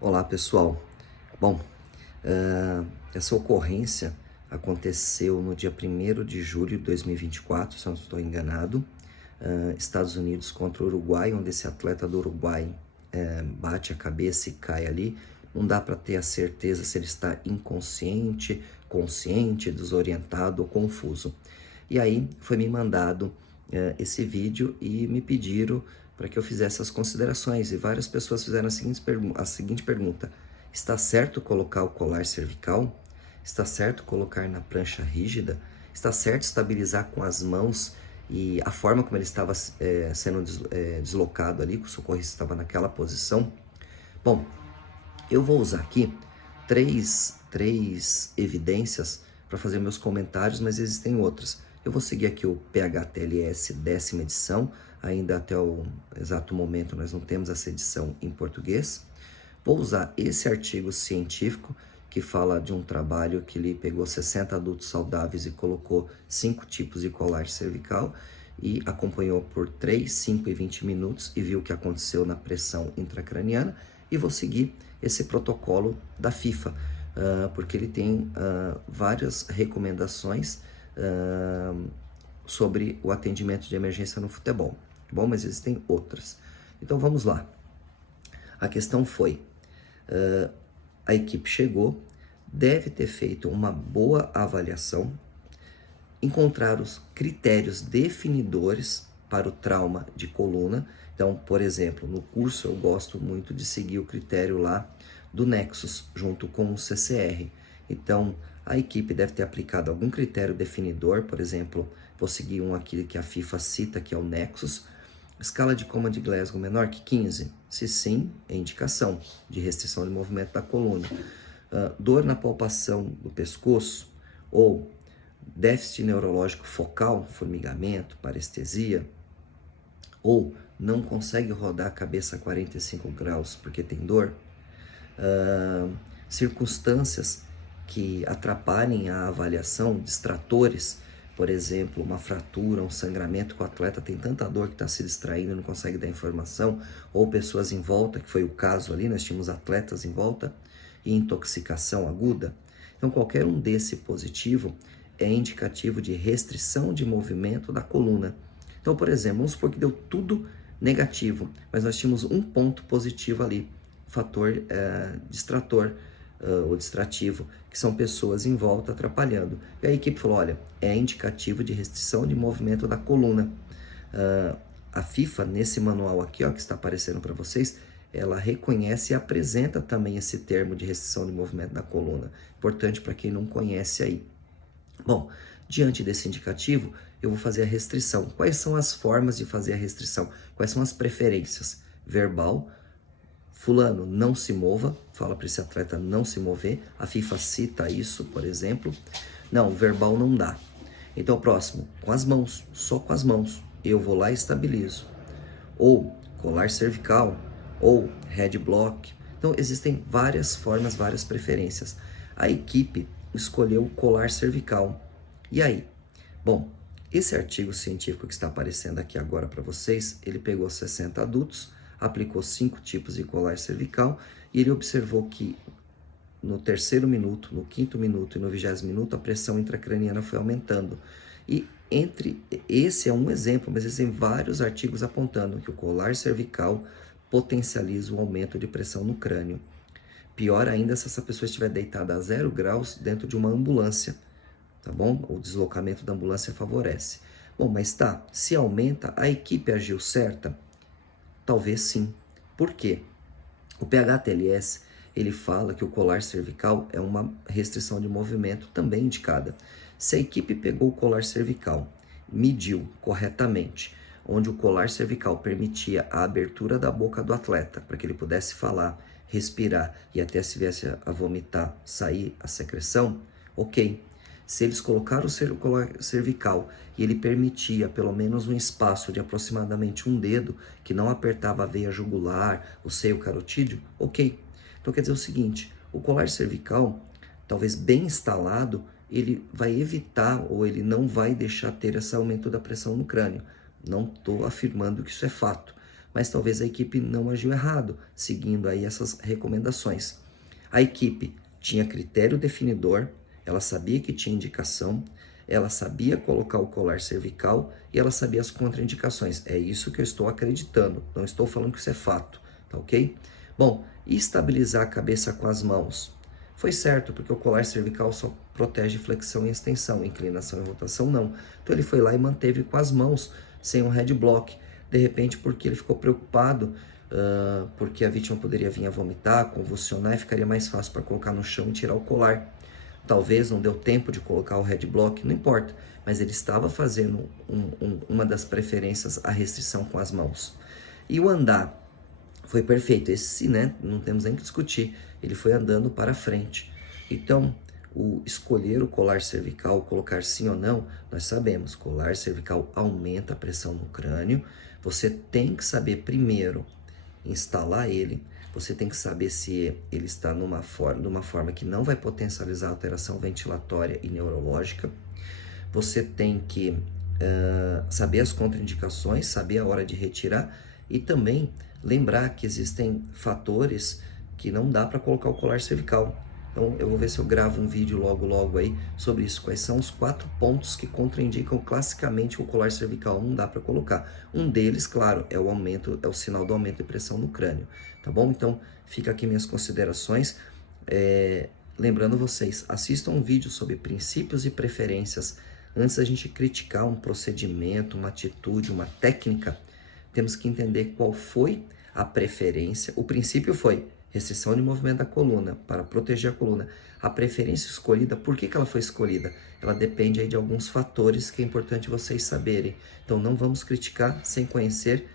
Olá pessoal, bom, essa ocorrência aconteceu no dia 1º de julho de 2024, se eu não estou enganado, Estados Unidos contra o Uruguai, onde esse atleta do Uruguai bate a cabeça e cai ali. Não dá para ter a certeza se ele está inconsciente, consciente, desorientado ou confuso. E aí foi me mandado esse vídeo e me pediram para que eu fizesse as considerações, e várias pessoas fizeram a seguinte pergunta: está certo colocar o colar cervical? Está certo colocar na prancha rígida? Está certo estabilizar com as mãos? E a forma como ele estava sendo deslocado ali, que o socorrista estava naquela posição? Bom, eu vou usar aqui três evidências para fazer meus comentários, mas existem outras. Eu vou seguir aqui o PHTLS 10ª edição, ainda até o exato momento nós não temos essa edição em português. Vou usar esse artigo científico que fala de um trabalho que ele pegou 60 adultos saudáveis e colocou 5 tipos de colar cervical e acompanhou por 3, 5 e 20 minutos e viu o que aconteceu na pressão intracraniana, e vou seguir esse protocolo da FIFA, porque ele tem várias recomendações sobre o atendimento de emergência no futebol, tá bom? Mas existem outras. Então vamos lá. A questão foi, a equipe chegou, deve ter feito uma boa avaliação, encontrar os critérios definidores para o trauma de coluna. Então, por exemplo, no curso eu gosto muito de seguir o critério lá do Nexus, junto com o CCR. Então, a equipe deve ter aplicado algum critério definidor, por exemplo, vou seguir um aqui que a FIFA cita, que é o Nexus. Escala de coma de Glasgow menor que 15? Se sim, é indicação de restrição de movimento da coluna. Dor na palpação do pescoço ou déficit neurológico focal, formigamento, parestesia, ou não consegue rodar a cabeça a 45 graus porque tem dor, circunstâncias que atrapalhem a avaliação, distratores, por exemplo, uma fratura, um sangramento, que o atleta tem tanta dor que está se distraindo e não consegue dar informação, ou pessoas em volta, que foi o caso ali, nós tínhamos atletas em volta, e intoxicação aguda. Então, qualquer um desse positivo é indicativo de restrição de movimento da coluna. Então, por exemplo, vamos supor que deu tudo negativo, mas nós tínhamos um ponto positivo ali, fator distrator ou distrativo, que são pessoas em volta atrapalhando. E a equipe falou, olha, é indicativo de restrição de movimento da coluna. A FIFA, nesse manual aqui, ó, que está aparecendo para vocês, ela reconhece e apresenta também esse termo de restrição de movimento da coluna. Importante para quem não conhece aí. Bom, diante desse indicativo, eu vou fazer a restrição. Quais são as formas de fazer a restrição? Quais são as preferências? Verbal, fulano, não se mova, fala para esse atleta não se mover. A FIFA cita isso, por exemplo. Não, verbal não dá. Então, o próximo, com as mãos, só com as mãos. Eu vou lá e estabilizo. Ou colar cervical, ou head block. Então, existem várias formas, várias preferências. A equipe escolheu o colar cervical. E aí? Bom, esse artigo científico que está aparecendo aqui agora para vocês, ele pegou 60 adultos, aplicou 5 tipos de colar cervical e ele observou que no 3º minuto, no 5º minuto e no 20º minuto a pressão intracraniana foi aumentando. E esse é um exemplo, mas existem vários artigos apontando que o colar cervical potencializa o aumento de pressão no crânio. Pior ainda se essa pessoa estiver deitada a 0 graus dentro de uma ambulância, tá bom? O deslocamento da ambulância favorece. Bom, mas tá, se aumenta, a equipe agiu certa? Talvez sim. Por quê? O PHTLS, ele fala que o colar cervical é uma restrição de movimento também indicada. Se a equipe pegou o colar cervical, mediu corretamente, onde o colar cervical permitia a abertura da boca do atleta, para que ele pudesse falar, respirar e até se viesse a vomitar, sair a secreção, ok. Se eles colocaram o colar cervical e ele permitia pelo menos um espaço de aproximadamente um dedo, que não apertava a veia jugular, o seio carotídeo, ok. Então quer dizer o seguinte, o colar cervical, talvez bem instalado, ele vai evitar ou ele não vai deixar ter esse aumento da pressão no crânio. Não estou afirmando que isso é fato, mas talvez a equipe não agiu errado, seguindo aí essas recomendações. A equipe tinha critério definidor, ela sabia que tinha indicação, ela sabia colocar o colar cervical e ela sabia as contraindicações. É isso que eu estou acreditando, não estou falando que isso é fato, tá ok? Bom, e estabilizar a cabeça com as mãos? Foi certo, porque o colar cervical só protege flexão e extensão, inclinação e rotação não. Então ele foi lá e manteve com as mãos, sem um head block. De repente, porque ele ficou preocupado, porque a vítima poderia vir a vomitar, convulsionar e ficaria mais fácil para colocar no chão e tirar o colar. Talvez não deu tempo de colocar o head block, não importa, mas ele estava fazendo uma das preferências, a restrição com as mãos. E o andar foi perfeito, esse, né, não temos nem que discutir, ele foi andando para frente. Então, o escolher o colar cervical, colocar sim ou não, nós sabemos, colar cervical aumenta a pressão no crânio, você tem que saber primeiro instalar ele, você tem que saber se ele está de uma forma que não vai potencializar a alteração ventilatória e neurológica. Você tem que saber as contraindicações, saber a hora de retirar e também lembrar que existem fatores que não dá para colocar o colar cervical. Então eu vou ver se eu gravo um vídeo logo aí sobre isso. Quais são os 4 pontos que contraindicam classicamente o colar cervical não dá para colocar. Um deles, claro, é o aumento, é o sinal do aumento de pressão no crânio, tá bom? Então fica aqui minhas considerações. Lembrando vocês, assistam um vídeo sobre princípios e preferências. Antes da gente criticar um procedimento, uma atitude, uma técnica, temos que entender qual foi a preferência. O princípio foi restrição de movimento da coluna, para proteger a coluna. A preferência escolhida, por que ela foi escolhida? Ela depende aí de alguns fatores que é importante vocês saberem. Então não vamos criticar sem conhecer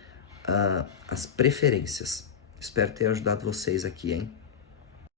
as preferências. Espero ter ajudado vocês aqui, hein?